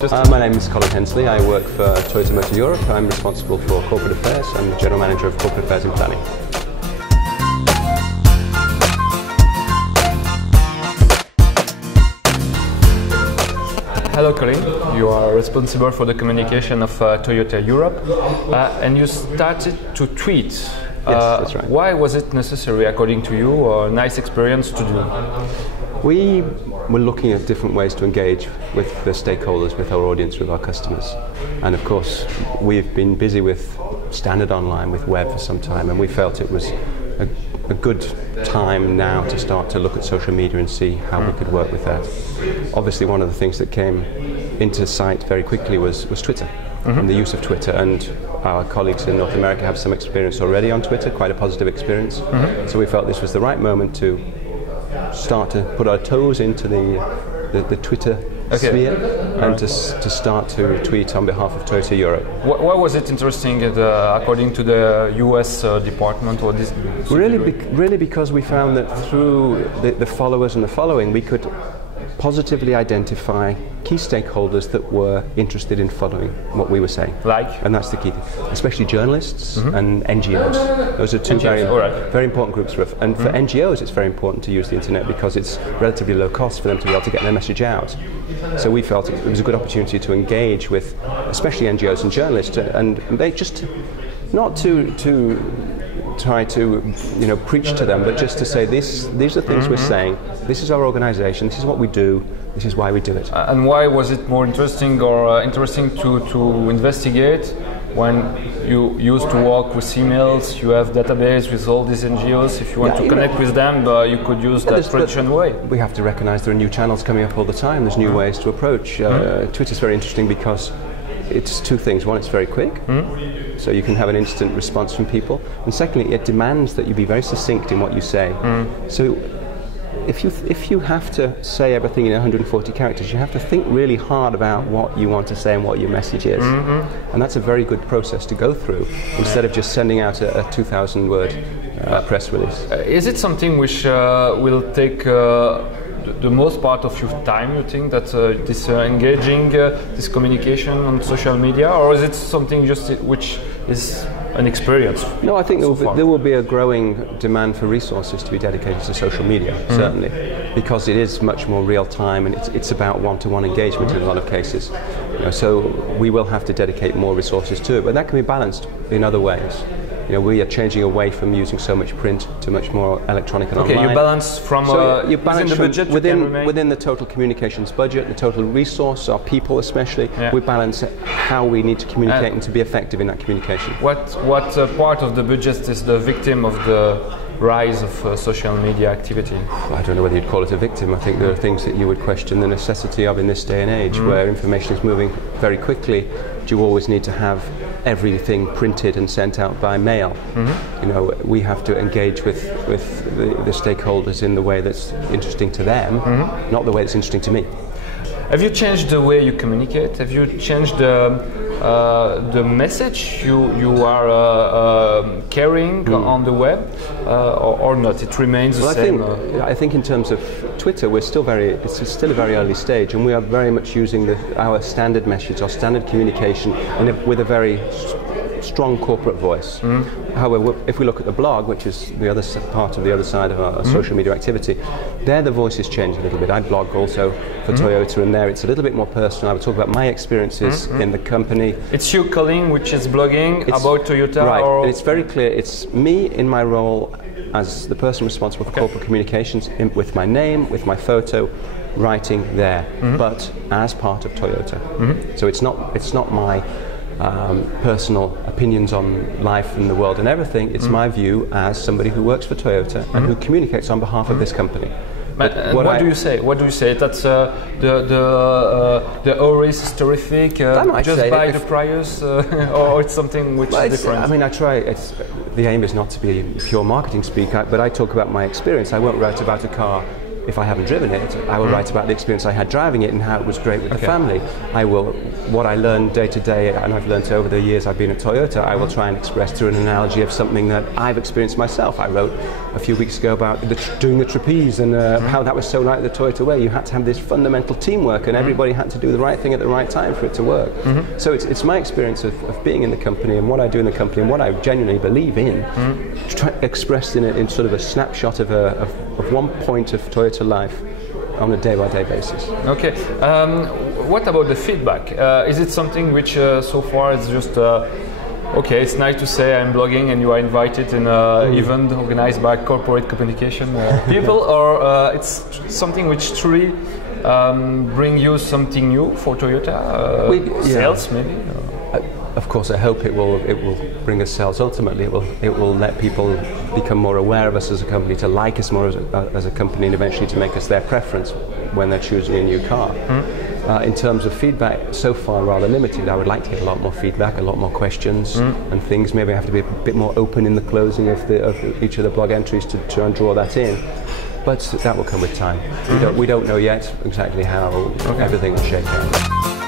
My name is Colin Hensley. I work for Toyota Motor Europe. I'm responsible for corporate affairs. I'm the General Manager of Corporate Affairs and Planning. Hello Colin, you are responsible for the communication of Toyota Europe and you started to tweet. Yes, that's right. Why was it necessary, according to you, or a nice experience to do? We were looking at different ways to engage with the stakeholders, with our audience, with our customers. And of course, we've been busy with standard online, with web for some time, and we felt it was a good time now to start to look at social media and see how we could work with that. Obviously, one of the things that came into sight very quickly was Twitter, and the use of Twitter. And our colleagues in North America have some experience already on Twitter, quite a positive experience. So we felt this was the right moment to start to put our toes into the Twitter sphere and to start to tweet on behalf of Toyota Europe. Why was it interesting according to the US department or this? Really because we found that through the followers and the following, we could positively identify key stakeholders that were interested in following what we were saying. Like? And that's the key thing, especially journalists and NGOs. Those are two very important groups for us. And for NGOs, it's very important to use the internet because it's relatively low cost for them to be able to get their message out. So we felt it was a good opportunity to engage with, especially NGOs and journalists, and they just not to try to preach to them, but just to say these are things we're saying. This is our organisation. This is what we do. This is why we do it. And why was it more interesting or interesting to investigate when you used to work with emails? You have database with all these NGOs. If you want to connect with them, you could use that traditional way. We have to recognise there are new channels coming up all the time. There's new ways to approach. Twitter's very interesting because it's two things. One, it's very quick, so you can have an instant response from people. And secondly, it demands that you be very succinct in what you say. So if you have to say everything in 140 characters, you have to think really hard about what you want to say and what your message is. And that's a very good process to go through, instead of just sending out a 2,000-word press release. Is it something which will take the most part of your time, you think, that this engaging, this communication on social media, or is it something just which is an experience? No, I think there will be a growing demand for resources to be dedicated to social media, certainly, because it is much more real time and it's about one-to-one engagement in a lot of cases. So we will have to dedicate more resources to it, but that can be balanced in other ways. We are changing away from using so much print to much more electronic and online. Okay, you balance from you balance within the budget within the total communications budget, the total resource, our people especially. We balance how we need to communicate and to be effective in that communication. What part of the budget is the victim of the rise of social media activity? I don't know whether you'd call it a victim. I think there are things that you would question the necessity of in this day and age, where information is moving very quickly. Do you always need to have everything printed and sent out by mail? We have to engage with the stakeholders in the way that's interesting to them, not the way that's interesting to me. Have you changed the way you communicate? Have you changed the message you are carrying on the web, or not? It remains the same. I think in terms of Twitter, it's still a very early stage, and we are very much using our standard message, our standard communication, with a very strong corporate voice. However, if we look at the blog, which is the other part of the other side of our social media activity, there the voice has changed a little bit. I blog also for Toyota, and there it's a little bit more personal. I would talk about my experiences in the company. It's you, Colin, which is blogging about Toyota, right? Or and it's very clear. It's me in my role as the person responsible for corporate communications, with my name, with my photo, writing there, but as part of Toyota. So it's not my personal opinions on life and the world and everything. It's my view as somebody who works for Toyota and who communicates on behalf of this company. What do you say? What do you say? That's the Auris is terrific. Just buy the Prius, or it's something which is different. I mean, I try. The aim is not to be a pure marketing speaker, but I talk about my experience. I won't write about a car if I haven't driven it, I will write about the experience I had driving it and how it was great with the family. I will, what I learned day to day, and I've learned over the years I've been at Toyota, I will try and express through an analogy of something that I've experienced myself. I wrote a few weeks ago about doing the trapeze and how that was so like the Toyota way. You had to have this fundamental teamwork and everybody had to do the right thing at the right time for it to work. So it's my experience of being in the company and what I do in the company and what I genuinely believe in, expressed in sort of a snapshot of one point of Toyota life on a day-by-day basis. Okay. What about the feedback? Is it something which so far is just okay, it's nice to say I'm blogging and you are invited in an event organized by corporate communication people, or it's something which truly bring you something new for Toyota? Sales maybe? Of course, I hope it will bring us sales. Ultimately, it will let people become more aware of us as a company, to like us more as a company, and eventually to make us their preference when they're choosing a new car. In terms of feedback, so far rather limited. I would like to get a lot more feedback, a lot more questions and things. Maybe I have to be a bit more open in the closing of each of the blog entries to try and draw that in. But that will come with time. We don't know yet exactly how everything will shake out.